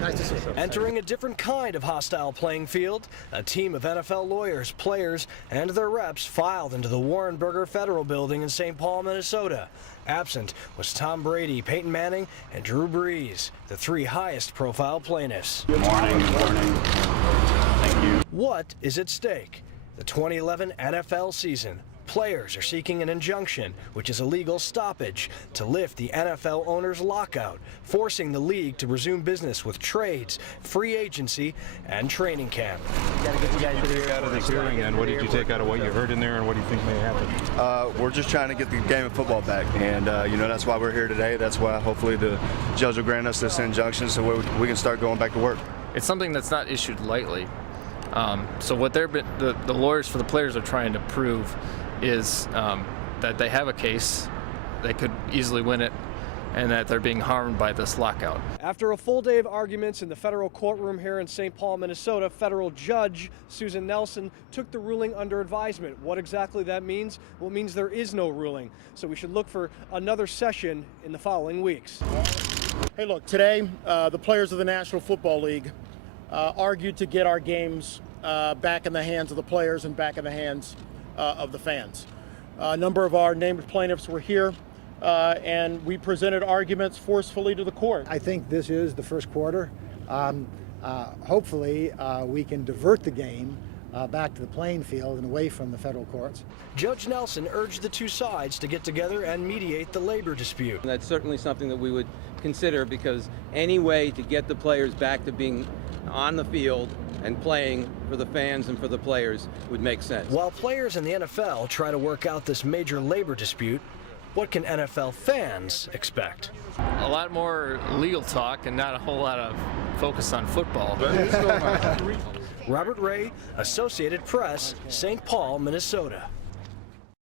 Nice to see you. Entering a different kind of hostile playing field, a team of NFL lawyers, players, and their reps filed into the Warrenburger Federal Building in St. Paul, Minnesota. Absent was Tom Brady, Peyton Manning, and Drew Brees, the three highest-profile plaintiffs. Good morning. Good morning. Thank you. What is at stake? The 2011 NFL season. Players are seeking an injunction, which is a legal stoppage, to lift the NFL owners' lockout, forcing the league to resume business with trades, free agency, and training camp. What did you take out of this hearing, and what did you take out of what you heard in there, and what do you think may happen? We're just trying to get the game of football back, and that's why we're here today. That's why hopefully the judge will grant us this injunction so we can start going back to work. It's something that's not issued lightly. So what the lawyers for the players are trying to prove is that they have a case, they could easily win it, and that they're being harmed by this lockout. After a full day of arguments in the federal courtroom here in St. Paul, Minnesota, federal judge Susan Nelson took the ruling under advisement. What exactly that means? Well, it means there is no ruling. So we should look for another session in the following weeks. Hey, look, today the players of the National Football League argued to get our games back in the hands of the players and back in the hands of the fans. A number of our named plaintiffs were here, and we presented arguments forcefully to the court. I think this is the first quarter. Hopefully, we can divert the game back to the playing field and away from the federal courts. Judge Nelson urged the two sides to get together and mediate the labor dispute. That's certainly something that we would consider, because any way to get the players back to being on the field and playing for the fans and for the players would make sense. While players in the NFL try to work out this major labor dispute, what can NFL fans expect? A lot more legal talk and not a whole lot of focus on football. Robert Ray, Associated Press, St. Paul, Minnesota.